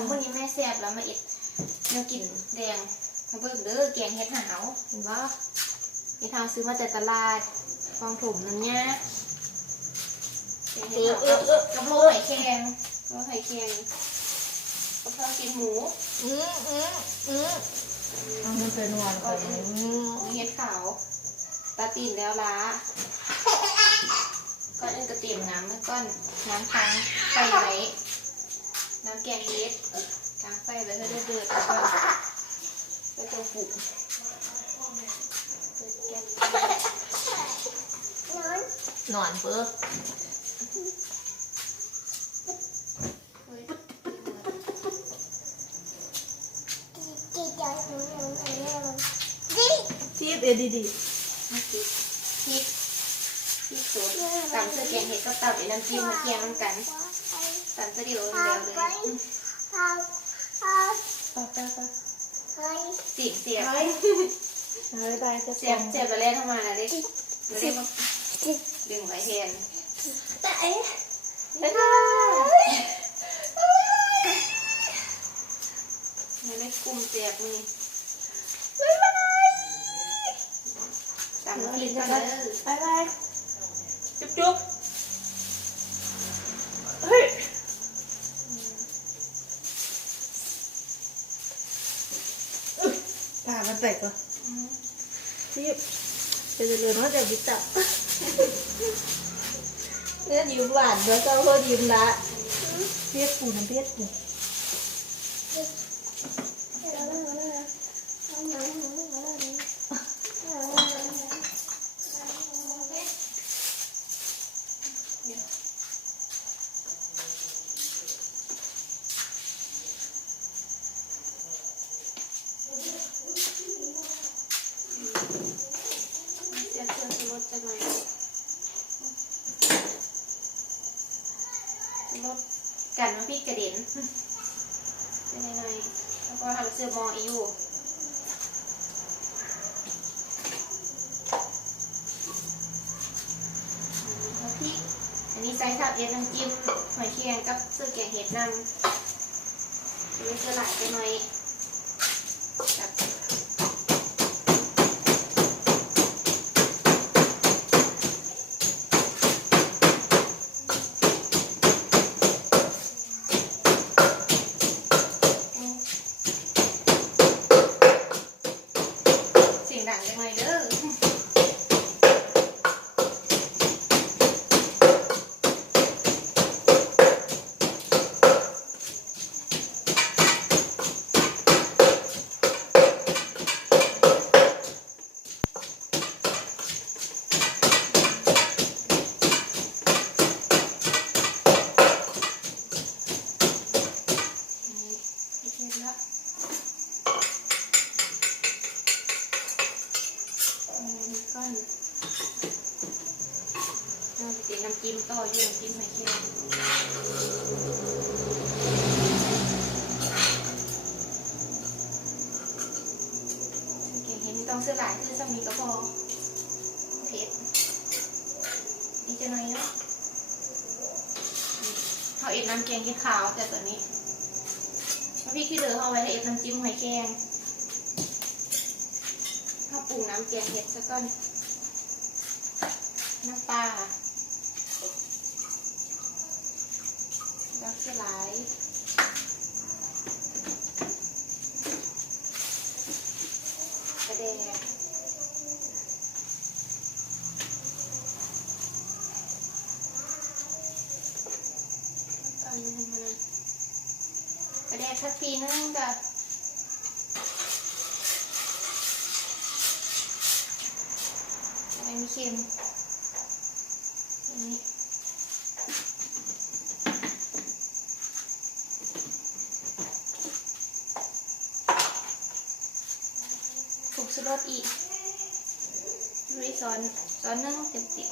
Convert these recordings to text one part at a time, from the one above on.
ของพวกนี้แม่แซ่บแล้วมาเอ็ดเนื้อกินแดงมาเบิ่งเด้อแกงเฮ็ดหาวเห็นบ่มีทางซื้อมาจากตลาดฟองถุงนั่นเนี่ยแกงเฮ็ดหาวกับกับโลหอยแครงโลหอยแครงกะเพรากินหมูอืมอืมอืมเอามันเป็นหวันก่อนมีเห็ดขาวปลาตีนแล้วล้าก่อนอื่นก็เตรียมน้ำไว้ก่อนน้ำค้างไฟไว้ น้ำแกงเฮ็ดค้างไฟไว้ให้เดือดๆแล้วก็ก็จะปรุงเปิดแก๊สนอนเปิ้ลเฮ้ยซีบเอ็ดดีมาคิดพริกพริกสดตำเสื้อแกงเห็ดก็ตำเป็นน้ำจิ้มมาเคี่ยงมันกัน ตำเสื้อเดียวเดียวเลยอืมไปไปไปสีเสียบๆบ๊ายบายจะเสียบเสียบไปเล่นเข้ามาแล้วเด็กมาเล่นมาดึงไว้แทนแต่เอ๊ะบ๊ายบายไม่ได้กุมเสียบมือตำน้ำพริกกันเลยบ๊ายบายจุ๊บจุ๊บเฮ้ย ตามันแตกวะอืมซีบจะเรือนว่าจะบิดตับเนี่ยยิ้มหวานแล้วก็โคตรยิ้มละเพี้ยปูน้ำเพี้ยปู เสียบเสื้อชูรสจะหน่อยรส กันน้ำพริกระเด็นเล็กน้อยๆแล้วก็ทำเสื้อมออีอยู่พริกอันนี้ใส่ทับเอ็นน้ำจิ้มหอยเคียงกับเสื้อแกงเห็ดนำมันเสื้อหลายไปหน่อยกับ เสียงดังจังเลยเด้อ นี่เสร็จแล้วอืม ก้อนเราจะติดน้ำจิ้มต่อยู่น้ำจิ้มหอยเชลล์เก่งเห็นต้องเสื้อหลายคือสามีก็พอเผ็ดนี่จะหน่อยเนาะเขาเอ็ดน้ำแกงที่ขาวแต่ตัวนี้ พพี่ขี้เหลือเอาไว้ให้เอฟน้ำจิ้มหอยแครงข้าวปรุงน้ำแกงเห็ดซะก่อนน้ำปลาแล้วสลายกระเดกตอนนี้ทำมานะ กระ ปีนึงจ้ะไม่มีเค็มอันนี้ผงชูรสอีกลุยซ้อนซ้อนนึ่งเต็มติ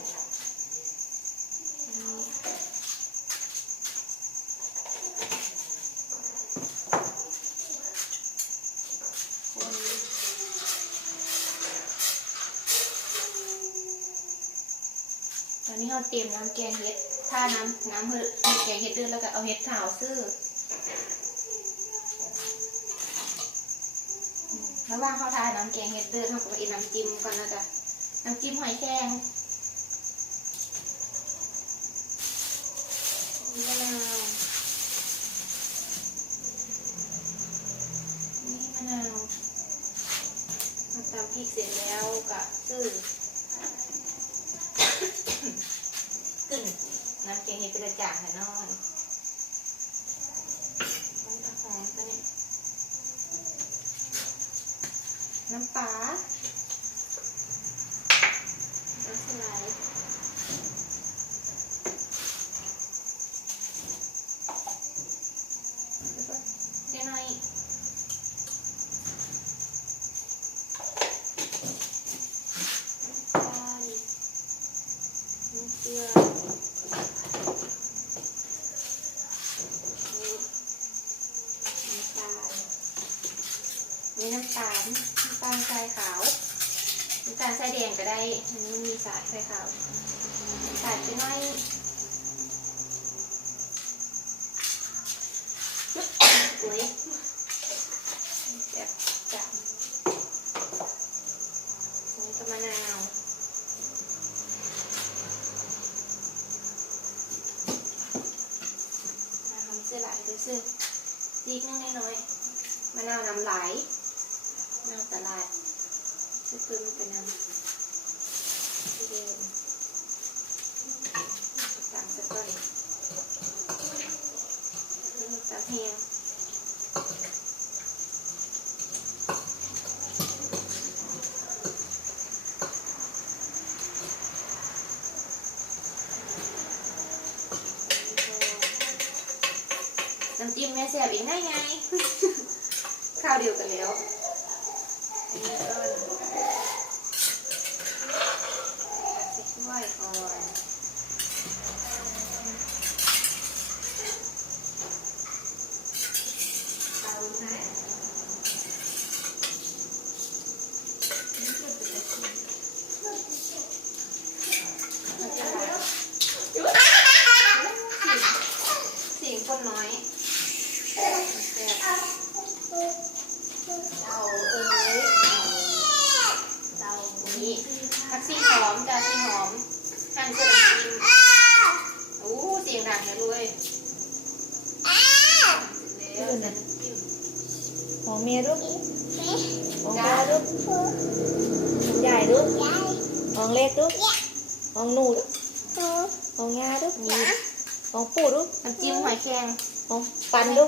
าเตรียมน้ำแกงเห็ดถ้าน้ำน้ำเห็ดแกงเห็ดเดือดแล้วก็เอาเห็ดขาวซื้อระหว่างเขาทาน้ำแกงเห็ดเดือดเขาก็ไปน้ำจิ้มก่อนนะจ๊ะน้ำจิ้มหอยแครงมะนาวนี่มะนาวมาตำพริกเสร็จแล้วก็ซื้อ เห็ดกระจ่างหน่อยน้อนจะหอมตัวนี้น้ำปลาน้ำสไลด์แล้วก็เดี๋ยวหน่อยน้ำตาลน้ำเกลือ นี่น้ำ ตาลน้ำตาลทรายขาวน้ำตาลทรายแดงก็ได้อันนี้มีสารทรายขาวน้ำตาลไปหน่อยอุ้ยแบบจับอันนี้ก็มะนาวมาทำเสื้อหลายซื้อซีกนิดน้อยๆมะนาวน้ำไหลมะนาวตลาด ซื้นเป็นน้ำที่เดิมตามสก้อยนี่ตามเฮียน้ำจิ้มแม่แซ่บอีกง่ายไงข้าวเดียวกันแล้วอันนี้ก็ ใส่ถ้วยก่อนเอานะสิ่งคนน้อยแซ่บ เอาเอ้ยเอานี้ทักซี่หอมจ้าซี่หอมหั่นเส้นน้ำจิ้มโอ้เสียงดังนะด้วยแล้วเส้นน้ำจิ้ม ของเมียดูของตาดูของใหญ่ดูของเล็กดูของหนูดูของยา ดูนี่ของปู่ดูน้ำจิ้มหอยแครงของปันดู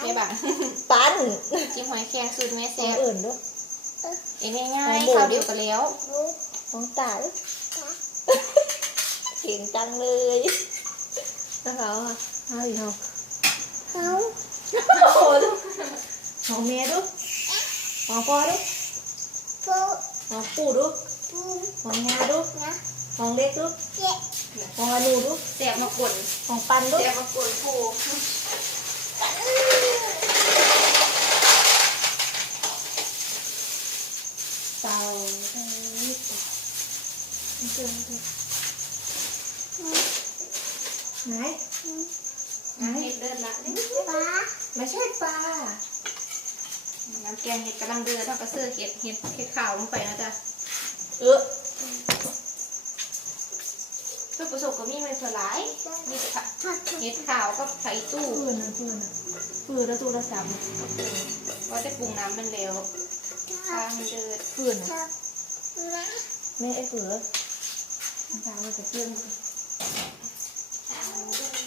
แม่บังปันจิ้มหอยแครงสูตรแม่ขอแซ่งบอื่นดูเองง่ายๆข้าวเดียวกันแล้วของตาดูเก่งจังเลยนะคะเอาอีกเอาของเมียดูของพ่อดูของปู่ดูของยาดูของเล็กดู ของอนูดูแซ่บมากวนของปันดูแซ่บมากวนผูเตาเอ้ยเจอเจอไหนน้ำเห็ดเดินละนี่ไม่ใช่ปลาน้ำแกงเห็ดกำลังเดือดเท่ากับเสื้อเห็ดเห็ดเห็ดขาวลงไปนะจ๊ะเออส่วน ผสมก็มีไม่เท่าไหรมีเห็ดขาวก็ไข่ตู้ปืนนะปืนนะปืนแล้วตัวละสามว่าจะปรุงน้ำมันเร็วข้างมันเดือดปืนนะแม่ไอ้เผือตามันจะเพื่อน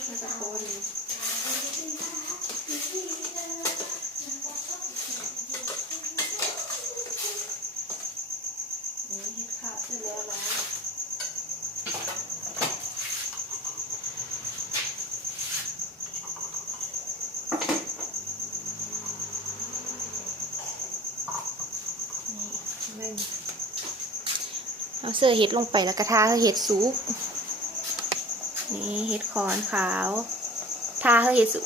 มันจะคนนี่เห็ดขาวเสร็จแล้วแล้ว เอาเสื้อเห็ดลงไปแล้วกระทาเห็ดสุกนี่เห็ดขอนขาวทาเห็ดสุก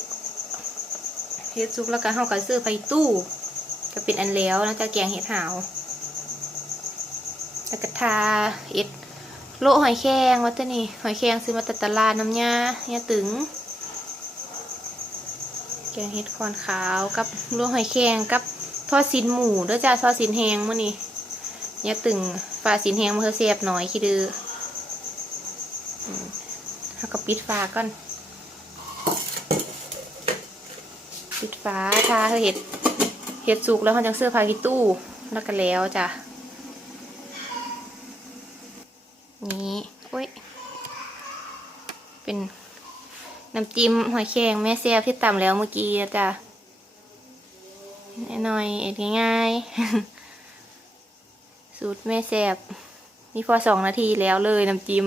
เห็ดสุกแล้วก็เฮากับเสื้อไปตู้ก็เป็นอันแล้วแล้วจะแกงเห็ดหาวแล้วก็ทาเห็ดโลหอยแครงวัตนี่หอยแครงซื้อมาจากตลาดน้ำยาเนี่ยตึง แกงเห็ดขอนขาวกับโลหอยแครงกับทอดสินหมูด้อจ้าทอดสินแหงมื้อนี้ เนี่ยตึงฝาสินแหงมาเฮอเสียบหน่อยคิดดื้ออืมเฮาก็ปิดฝาก่อน ปิดฝาถ้าเฮาเห็ดเห็ดสุกแล้วเขาจังเสื้อผ้ากีตู้แล้วก็แล้วจ้ะนี่อุ้ยเป็นน้ำจิ้มหอยแครงแม่แซ่บที่ตำแล้วเมื่อกี้นะจ้ะหน่อยๆเอ็ดง่ายๆ สูตรแม่แซบนี่พอสองนาทีแล้วเลยน้ำจิ้ม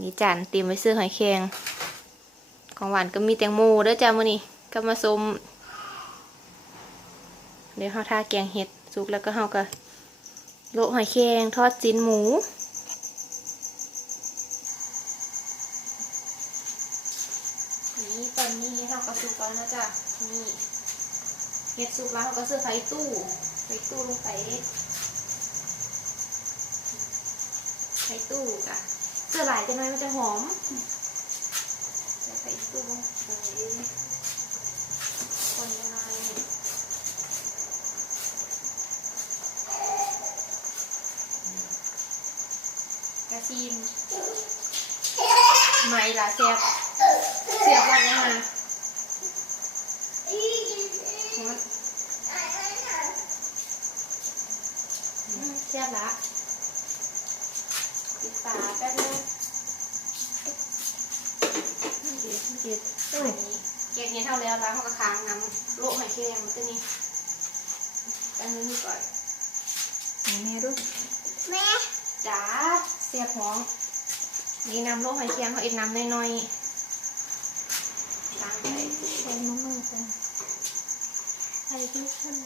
นี่จานเตรียมไว้ซื้อหอยแครงของหวานก็มีแตงโมเด้อจ้ามื้อนี้ก็มาส้มเดี๋ยวเฮาทาแกงเห็ดสุกแล้วก็เฮาก็โลหอยแครงทอดจิ้นหมูนี่ตอนนี้เราก็สุกแล้วนะจ๊ะนี่เห็ดสุกแล้วเราก็เสื้อไฟตู้ไฟตู้ลงไป ไฟตู้กะเสื้อหลายจะน้อยมันจะหอมใส่ตู้ลงไปคนยังไงกระชิมไม่ละแซ่บเสียบวันนี้มาเสียบละ ฝาแป๊บนึงเด็ดเด็ดอันนี้เก็บเงี้ยเท่าแล้วล้างเขาก็ค้างน้ำโลกหอยแครงมันก็นี่ตั้งนี้นี่ก่อนของแม่ดูจ้าเสียบหอมนี่น้ำโลกหอยแครงเขาเอ็ดน้ำน้อยๆล้างไปใส่มะม่วงกันใส่พริกขึ้น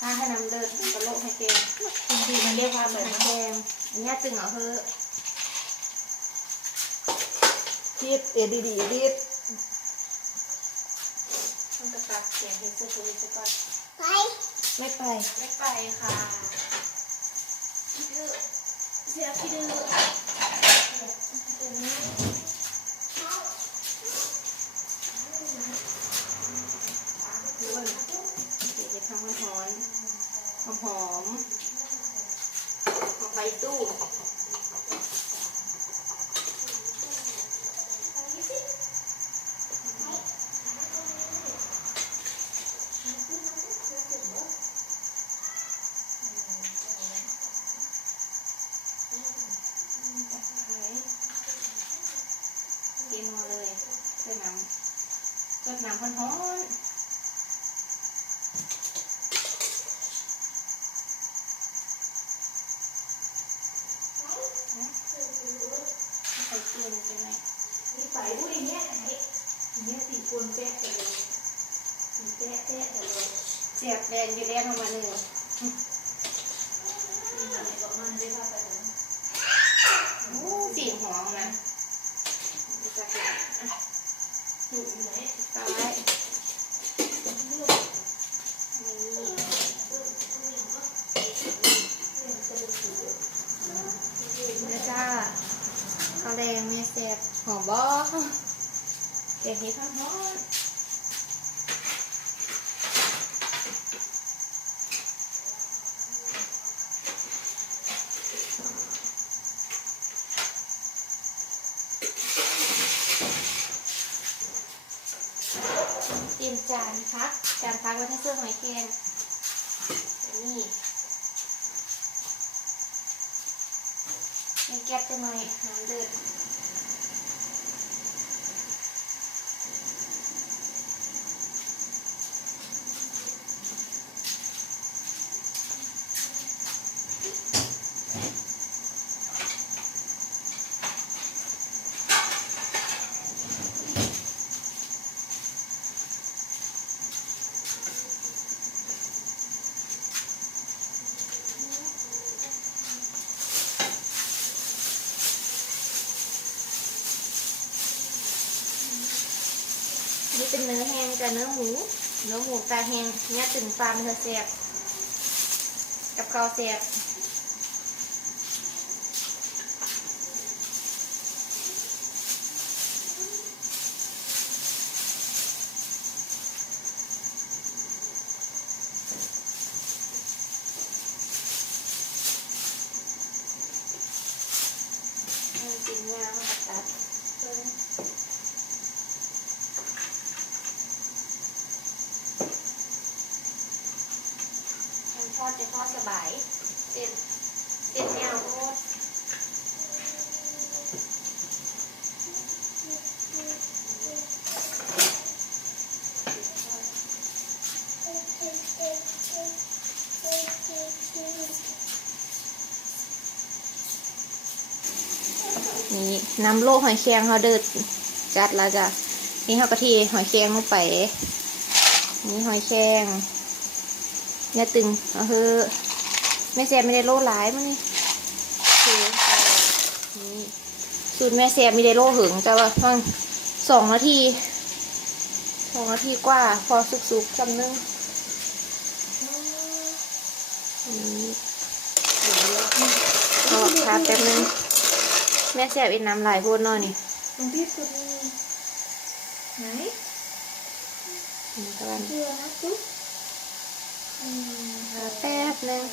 ถ้าให้น้ำเดือดกระโลกหอยแครงบางทีมันเรียกว่าเหแบมือนบแดงอันนี้ตึงเหรอเฮ้อพีดเอ็ดดีๆพีดต้องกระตักเสียงเฮดเซอร์โทรวิสก่อนไม่ไปไม่ไปค่ะพี่ดื้อเสียพี่ดื้อดูว่าเดี๋ยวจะ ทำมันหอนหอมหอมหอมไฟตู้ เตรียมมาเลยใส่น้ำจดน้ำร้อนๆนะใส่ตู้ลงไปไหน นี่ไปด้วยเนี่ยเนี่ยตีกวนแป๊ะไปเลยตีแป๊ะแป๊ะไปเลยเสียบแดงอยู่แล้วทำมาหนึ่งนี่ไหนบอกมันได้ว่าไปเลยสีหอมนะจะเห็นอะอยู่ไหนซ้ายนี่นะจ้าข้าวแดงแม่แซ่บหอมบ่ เด็กนี้ทั้งหอมเตรียมจานพัก จานพักไว้ที่เสื้อหอยแครงนี่มีแก๊สจะหน่อยน้ำเดือด เป็นเนื้อแห้งกับเนื้อหมู เนื้อหมูตาแห้งเนี่ยตึงฟาร์มเธอเสียบกับข้าวเสียบ อจะพ่อสบายเต้นเต้นแนวโคตรนี่น้ำโลหอยแครงเขาเดือดจัดแล้วจ้ะนี่เขากะทิหอยแครงลงไป นี่หอยแครง เนี่ยตึงเอาคือแม่แซมไม่ได้โลหลายมั้งนี่คือไปนี่สูตรแม่แซมไม่ได้โลหึงแต่ว่าเพิ่งสองนาทีสองนาทีกว่า พอสุกๆจำนึงนี่ก็พักแป๊บนึง แม่แซบอีกน้ำลายพูดหน่อยนี่ตรงที่สุดนี่ไหนนี่ตะวันเกลือนะจุ๊บ อืมแป๊บนึง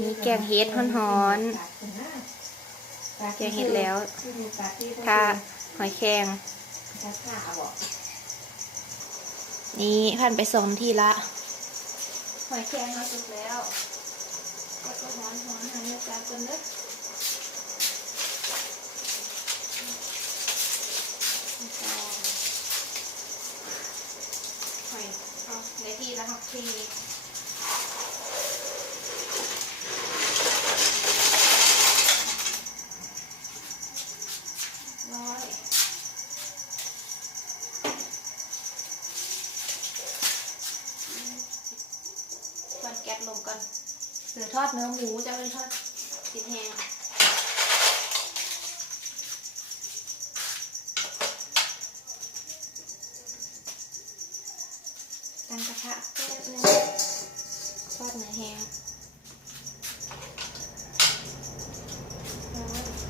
นี่แกงเฮ็ดฮ้อนๆแกงเฮ็ดแล้วทาหอยแครงนี่ผ่านไปสองทีละ หอยแครงเราสุกแล้วก็ก็ฮ้อนฮ้อนหาเนื้อปลากันเด้อหอยเอา ในที่แล้วครับทีร้อยวันแก๊สลงก่อนหรือทอดเนื้อหมูจะเป็นทอดติดแห้ง ตั้งกระทะแป๊บนึงทอดเนื้อแห้งร้อยร้อย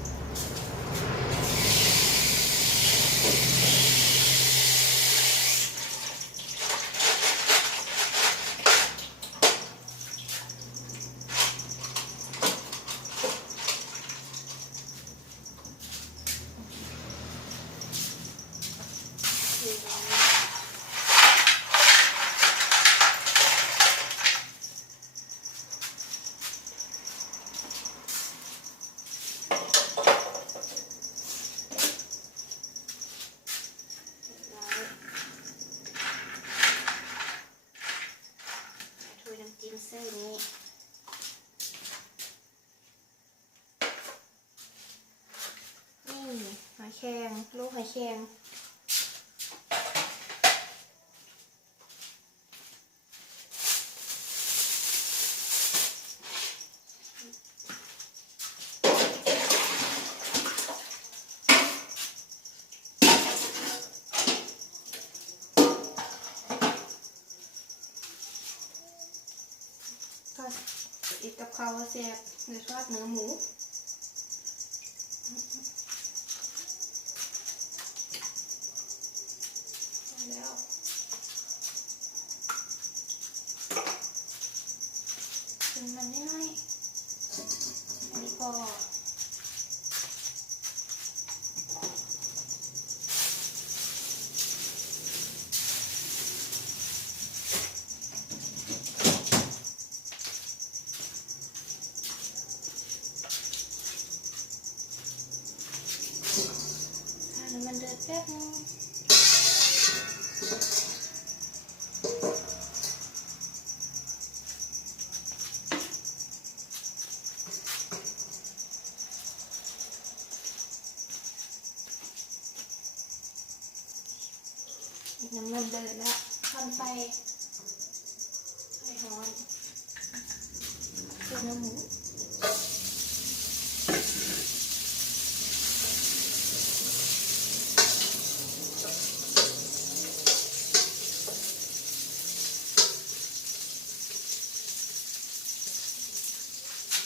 ถ้วยน้ำจิ้มเส้นนี้นี่หอยแครงลูกหอยแครงทอด อีกกับข้าแซ่บหรือทอดเนื้อหมูได้แล้วเป็นมันน้อยๆอันนี้พอ ถ้าน้ำมันเดือดแป๊บนึงน้ำมันเดือดแล้วทอนไฟให้ร้อนเพื่อเนื้อหมู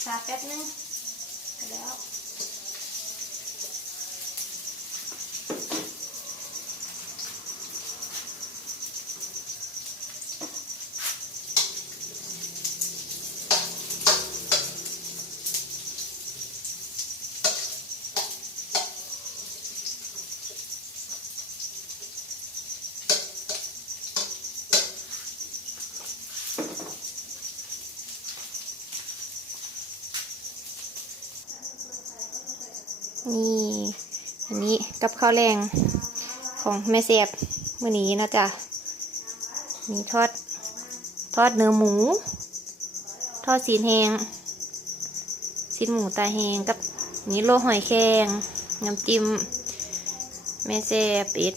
ชาแป๊บนึงก็แล้ว น นี่ อันนี้กับ ข้าวแรงของแม่เสียบมื่อนี้นะจ๊ะมีทอดทอดเนื้อหมู ทอดสีนแหงสีนหมูตาแหงกับนี่โลหอยแครงน้ำจิ้มแม่เสียบเป็ด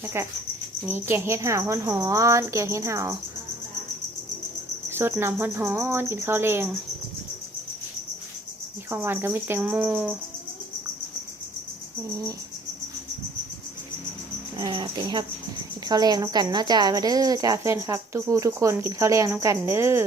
แล้วก็นี่แกงเห็ดห่าวฮ้อนๆแกงเห็ดห่าวสดน้ำฮ้อนๆกินข้าวแรงมีของหวานก็มีแตงโม นี้อ่าเป็นครับกินข้าวแรงน้ำกันเนาะจ้ามาเด้อจ้าแฟนครับทุกผู้ทุกคนกินข้าวแรงน้ำกันเด้อ